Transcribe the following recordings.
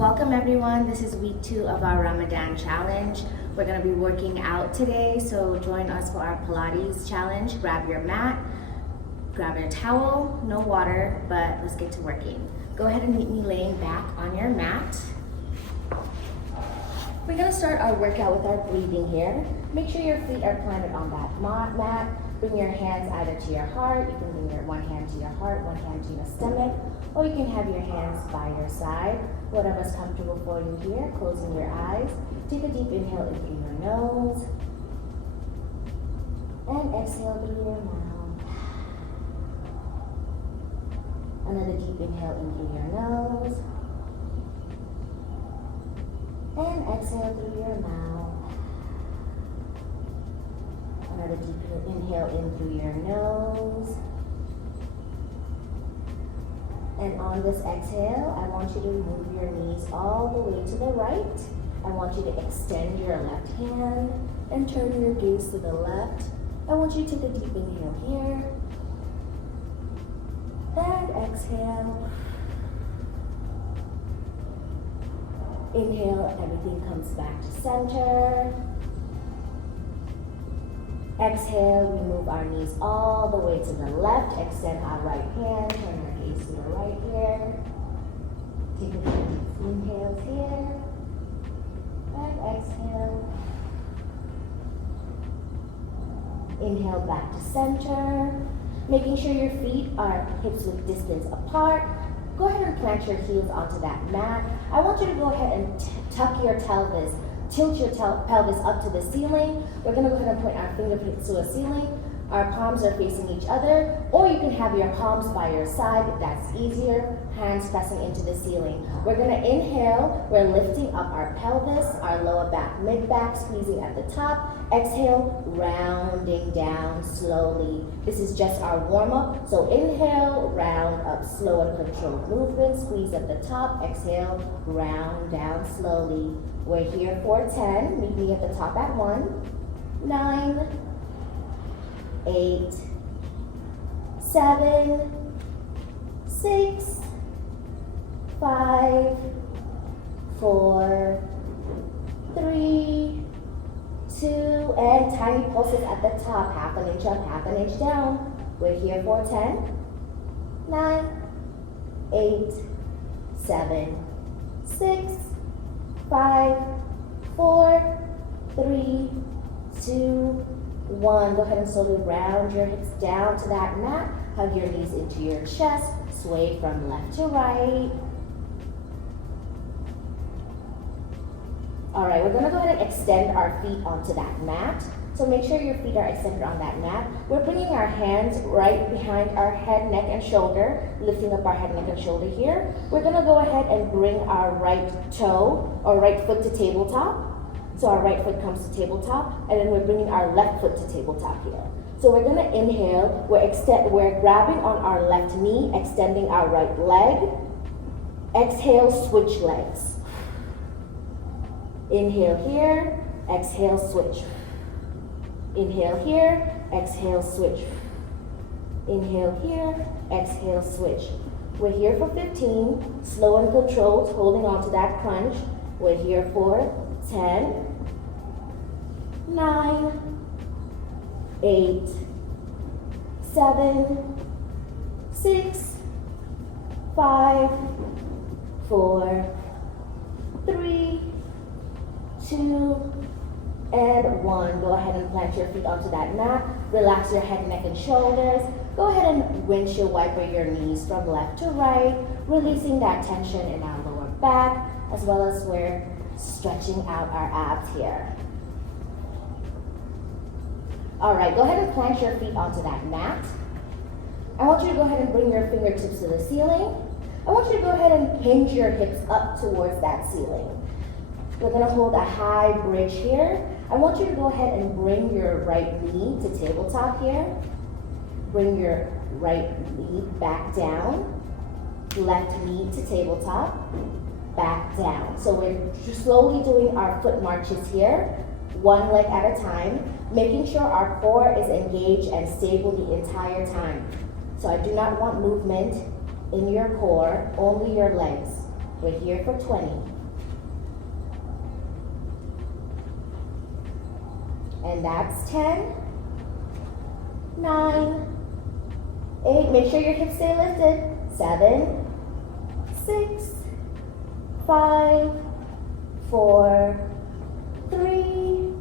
Welcome everyone, this is week 2 of our Ramadan challenge. We're going to be working out today, so join us for our Pilates challenge. Grab your mat, grab your towel, no water, but let's get to working. Go ahead and meet me laying back on your mat. We're going to start our workout with our breathing here. Make sure your feet are planted on that mat. Bring your hands either to your heart. You can bring your one hand to your heart, one hand to your stomach, or you can have your hands by your side. Whatever's comfortable for you here. Closing your eyes. Take a deep inhale in through your nose. And exhale through your mouth. Another deep inhale in through your nose. And exhale through your mouth. Another deep inhale in through your nose. And on this exhale, I want you to move your knees all the way to the right. I want you to extend your left hand and turn your gaze to the left. I want you to take a deep inhale here. And exhale. Inhale, everything comes back to center. Exhale, we move our knees all the way to the left. Extend our right hand, turn our gaze to the right here. Take a few deep inhales here. And exhale. Inhale back to center. Making sure your feet are hips width distance apart. Go ahead and plant your heels onto that mat. I want you to go ahead and tuck your pelvis. Tilt your pelvis up to the ceiling. We're going to go ahead and point our fingertips to the ceiling. Our palms are facing each other, or you can have your palms by your side if that's easier. Hands pressing into the ceiling. We're going to inhale. We're lifting up our pelvis, our lower back, mid back, squeezing at the top. Exhale, rounding down slowly. This is just our warm up. So inhale, round up, slow and controlled movement. Squeeze at the top. Exhale, round down slowly. We're here for 10. Meet me at the top at 1, 9, 8, 7, 6, 5, 4, 3, 2, and tiny pulses at the top. Half an inch up, half an inch down. We're here for 10, 9, 8, 7, 6, 5, 4, 3, 2, 1. Go ahead and slowly round your hips down to that mat. Hug your knees into your chest. Sway from left to right. All right, we're going to go ahead and extend our feet onto that mat. So make sure your feet are extended on that mat. We're bringing our hands right behind our head, neck, and shoulder, lifting up our head, neck, and shoulder here. We're going to go ahead and bring our right toe or right foot to tabletop. So our right foot comes to tabletop, and then we're bringing our left foot to tabletop here. So we're going to inhale. We're grabbing on our left knee, extending our right leg. Exhale, switch legs. Inhale here, exhale, switch. Inhale here, exhale, switch. Inhale here, exhale, switch. We're here for 15, slow and controlled, holding on to that crunch. We're here for 10, 9, 8, 7, 6, 5, 4, 3, 2, and 1. Go ahead and plant your feet onto that mat. Relax your head, neck, and shoulders. Go ahead and windshield wiper your knees from left to right, releasing that tension in our lower back, as well as we're stretching out our abs here. All right, go ahead and plant your feet onto that mat. I want you to go ahead and bring your fingertips to the ceiling. I want you to go ahead and hinge your hips up towards that ceiling. We're going to hold a high bridge here. I want you to go ahead and bring your right knee to tabletop here. Bring your right knee back down. Left knee to tabletop. Back down. So we're slowly doing our foot marches here, one leg at a time, making sure our core is engaged and stable the entire time. So I do not want movement in your core, only your legs. We're here for 20. And that's 10, 9, 8. Make sure your hips stay lifted. 7, 6, 5, 4, 3,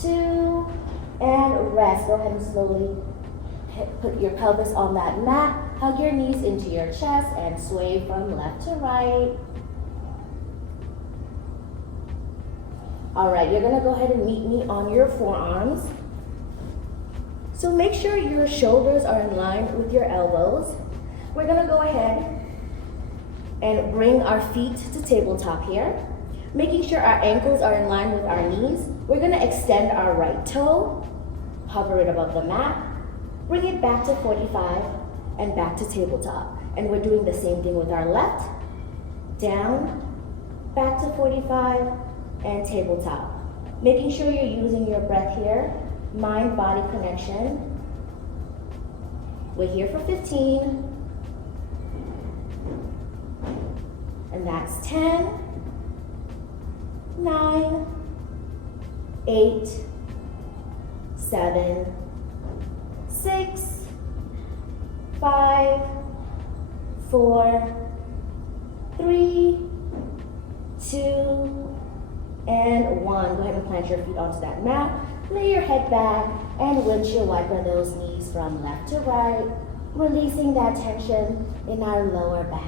2, and rest. Go ahead and slowly put your pelvis on that mat. Hug your knees into your chest and sway from left to right. All right, you're gonna go ahead and meet me on your forearms. So make sure your shoulders are in line with your elbows. We're gonna go ahead and bring our feet to tabletop here, making sure our ankles are in line with our knees. We're gonna extend our right toe, hover it above the mat, bring it back to 45 and back to tabletop. And we're doing the same thing with our left, down, back to 45 and tabletop. Making sure you're using your breath here, mind-body connection. We're here for 15. And that's 10, 9, 8, 7, 6, 5, 4, 3, 2, and 1. Go ahead and plant your feet onto that mat. Lay your head back and windshield wiper those knees from left to right, releasing that tension in our lower back.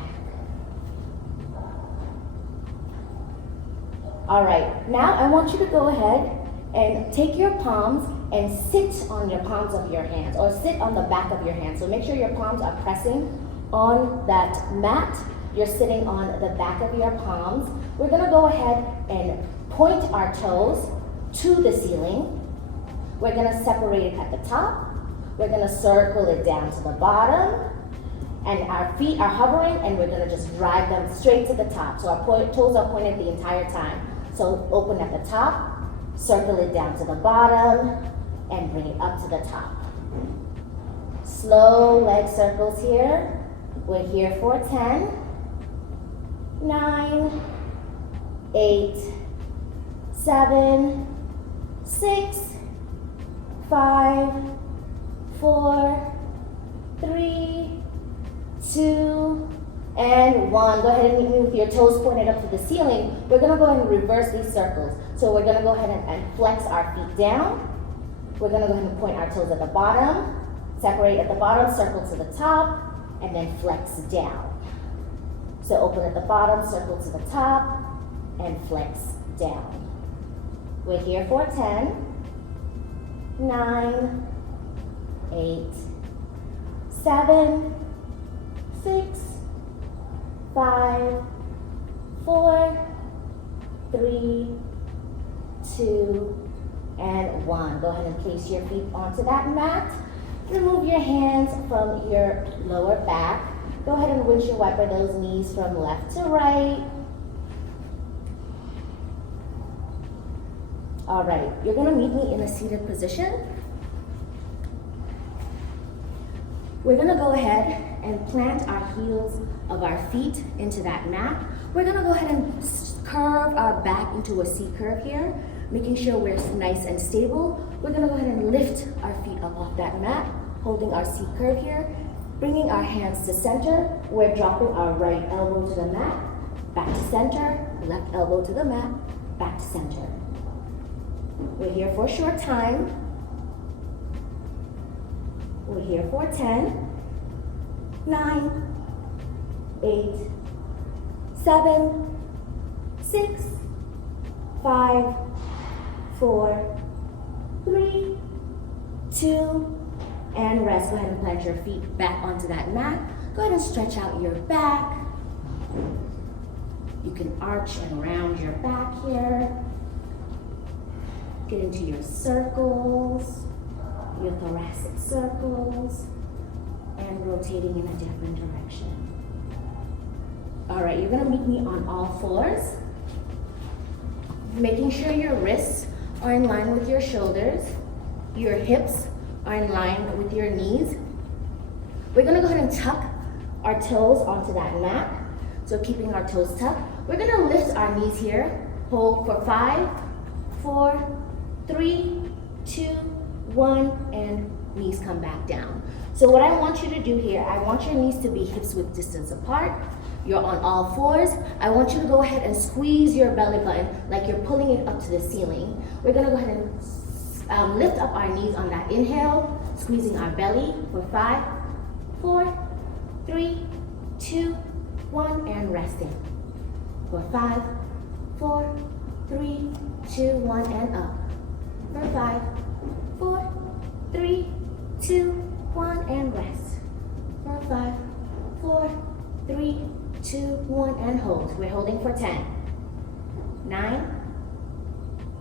All right, now I want you to go ahead and take your palms and sit on your palms of your hands, or sit on the back of your hands. So make sure your palms are pressing on that mat. You're sitting on the back of your palms. We're gonna go ahead and point our toes to the ceiling. We're gonna separate it at the top. We're gonna circle it down to the bottom. And our feet are hovering, and we're gonna just drive them straight to the top. So our toes are pointed the entire time. So open at the top, circle it down to the bottom, and bring it up to the top. Slow leg circles here. We're here for 10, 9, 8, 7, 6, 5, 4, 3, 2, and 1. Go ahead and meet me with your toes pointed up to the ceiling. We're gonna go ahead and reverse these circles. So we're gonna go ahead and flex our feet down. We're gonna go ahead and point our toes at the bottom, separate at the bottom, circle to the top, and then flex down. So open at the bottom, circle to the top, and flex down. We're here for 10, 9, 8, 7, 6, 5, 4, 3, 2, and 1. Go ahead and place your feet onto that mat. Remove your hands from your lower back. Go ahead and windshield wiper those knees from left to right. All right, you're gonna meet me in a seated position. We're gonna go ahead and plant our heels of our feet into that mat. We're gonna go ahead and curve our back into a C curve here, making sure we're nice and stable. We're gonna go ahead and lift our feet up off that mat, holding our C curve here, bringing our hands to center. We're dropping our right elbow to the mat, back to center, left elbow to the mat, back to center. We're here for a short time. We're here for 10, 9, 8, 7, 6, 5, 4, 3, 2, and rest. Go ahead and plant your feet back onto that mat. Go ahead and stretch out your back. You can arch and round your back here. Get into your circles, your thoracic circles, and rotating in a different direction. All right, you're gonna meet me on all fours, making sure your wrists are in line with your shoulders, your hips are in line with your knees. We're gonna go ahead and tuck our toes onto that mat. So keeping our toes tucked. We're gonna lift our knees here, hold for 5, 4, 3, 2, 1, and knees come back down. So what I want you to do here, I want your knees to be hips width distance apart. You're on all fours. I want you to go ahead and squeeze your belly button like you're pulling it up to the ceiling. We're gonna go ahead and lift up our knees on that inhale, squeezing our belly for 5, 4, 3, 2, 1, and resting. For 5, 4, 3, 2, 1, and up. For 5, 4, 3, 2, 1, and rest. For 5, 4, 3, 2, 1, and hold. We're holding for 10, 9,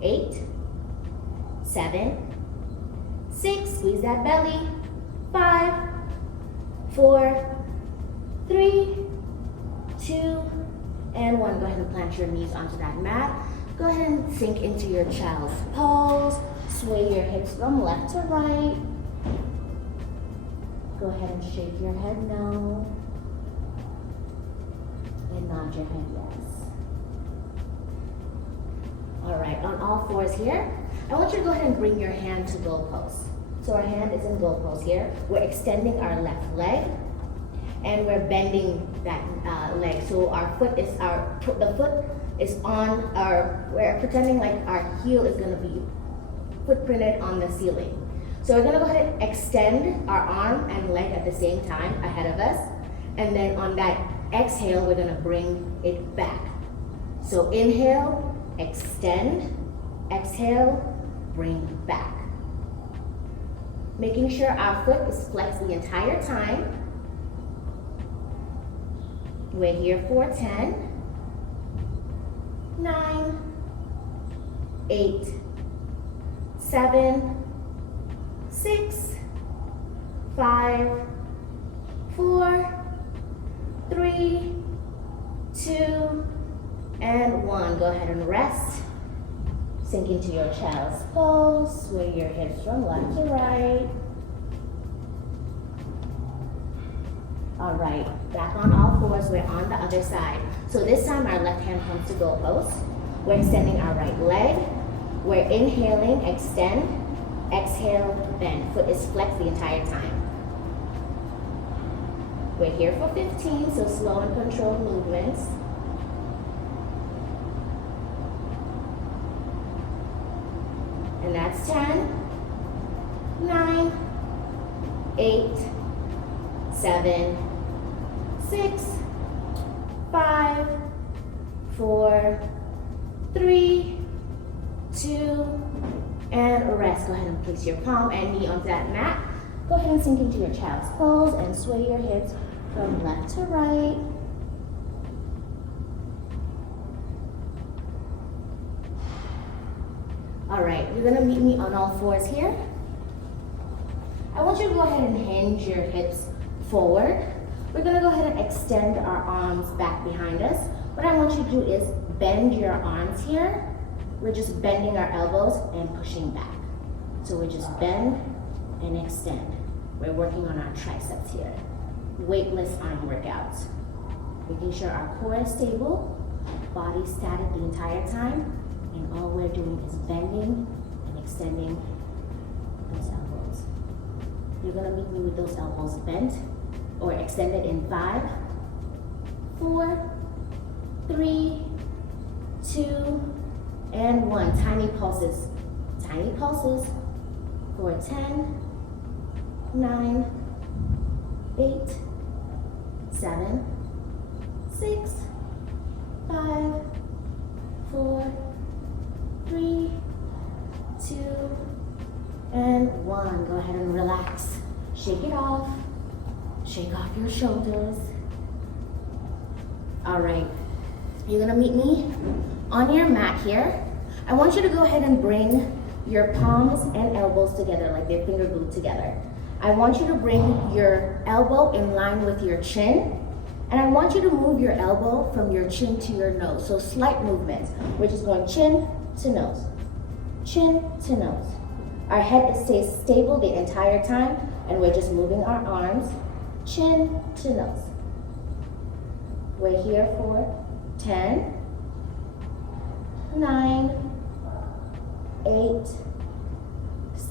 8, 7, 6, squeeze that belly, 5, 4, 3, 2, and 1. Go ahead and plant your knees onto that mat. Go ahead and sink into your child's pose. Sway your hips from left to right. Go ahead and shake your head no. And nod your head yes. All right, on all fours here, I want you to go ahead and bring your hand to goal pose. So our hand is in goal pose here. We're extending our left leg and we're bending that leg. So the foot is on we're pretending like our heel is gonna be footprinted on the ceiling. So we're gonna go ahead and extend our arm and leg at the same time ahead of us. And then on that exhale, we're gonna bring it back. So inhale, extend, exhale, bring back. Making sure our foot is flexed the entire time. We're here for 10, 9, 8, 7, 6, 5, 4, 3, 2, and 1. Go ahead and rest. Sink into your child's pose. Sway your hips from left to right. All right, back on all fours. We're on the other side. So this time our left hand comes to goal pose. We're extending our right leg. We're inhaling, extend, exhale, bend. Foot is flexed the entire time. We're here for 15, so slow and controlled movements. And that's 10, 9, 8, 7, 6, 5, 4, 3, 2, and rest. Go ahead and place your palm and knee onto that mat. Go ahead and sink into your child's pose and sway your hips from left to right. All right, you're gonna meet me on all fours here. I want you to go ahead and hinge your hips forward. We're gonna go ahead and extend our arms back behind us. What I want you to do is bend your arms here. We're just bending our elbows and pushing back. So we just bend and extend. We're working on our triceps here. Weightless arm workouts. Making sure our core is stable, body static the entire time, and all we're doing is bending and extending those elbows. You're gonna meet me with those elbows bent or extended in 5, 4, 3, 2, and 1. Tiny pulses. Tiny pulses for 10, 9, 8, 7, 6, 5, 4, 3, 2, and 1. Go ahead and relax. Shake it off. Shake off your shoulders. All right. You're gonna meet me on your mat here. I want you to go ahead and bring your palms and elbows together like they're finger glued together. I want you to bring your elbow in line with your chin. And I want you to move your elbow from your chin to your nose. So slight movements. We're just going chin to nose. Chin to nose. Our head stays stable the entire time, and we're just moving our arms chin to nose. We're here for 10, 9, 8,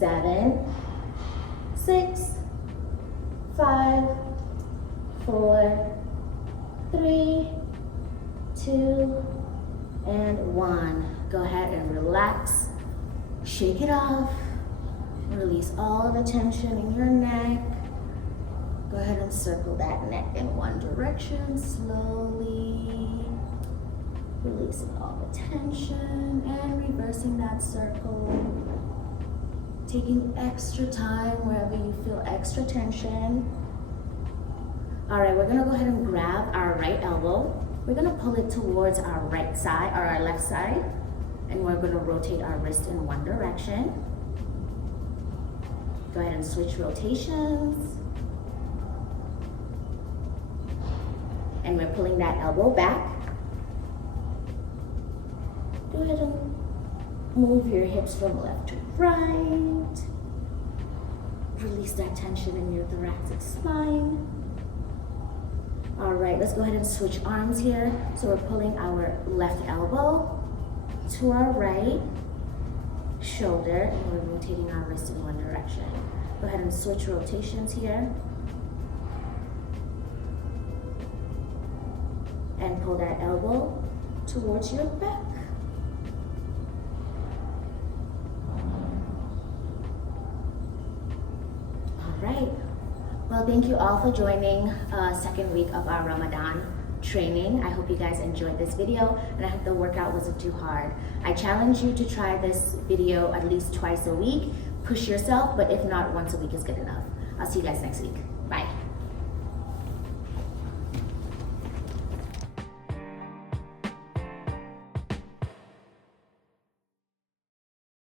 7, 6, 5, 4, 3, 2, and 1. Go ahead and relax. Shake it off. Release all the tension in your neck. Go ahead and circle that neck in one direction slowly. Releasing all the tension and reversing that circle. Taking extra time wherever you feel extra tension. All right, we're gonna go ahead and grab our right elbow. We're gonna pull it towards our right side or our left side, and we're gonna rotate our wrist in one direction. Go ahead and switch rotations. And we're pulling that elbow back. Go ahead and move your hips from left to right. Release that tension in your thoracic spine. All right, let's go ahead and switch arms here. So we're pulling our left elbow to our right shoulder, and we're rotating our wrist in one direction. Go ahead and switch rotations here. And pull that elbow towards your back. All right. Well, thank you all for joining second week of our Ramadan training. I hope you guys enjoyed this video, and I hope the workout wasn't too hard. I challenge you to try this video at least twice a week. Push yourself, but if not, once a week is good enough. I'll see you guys next week.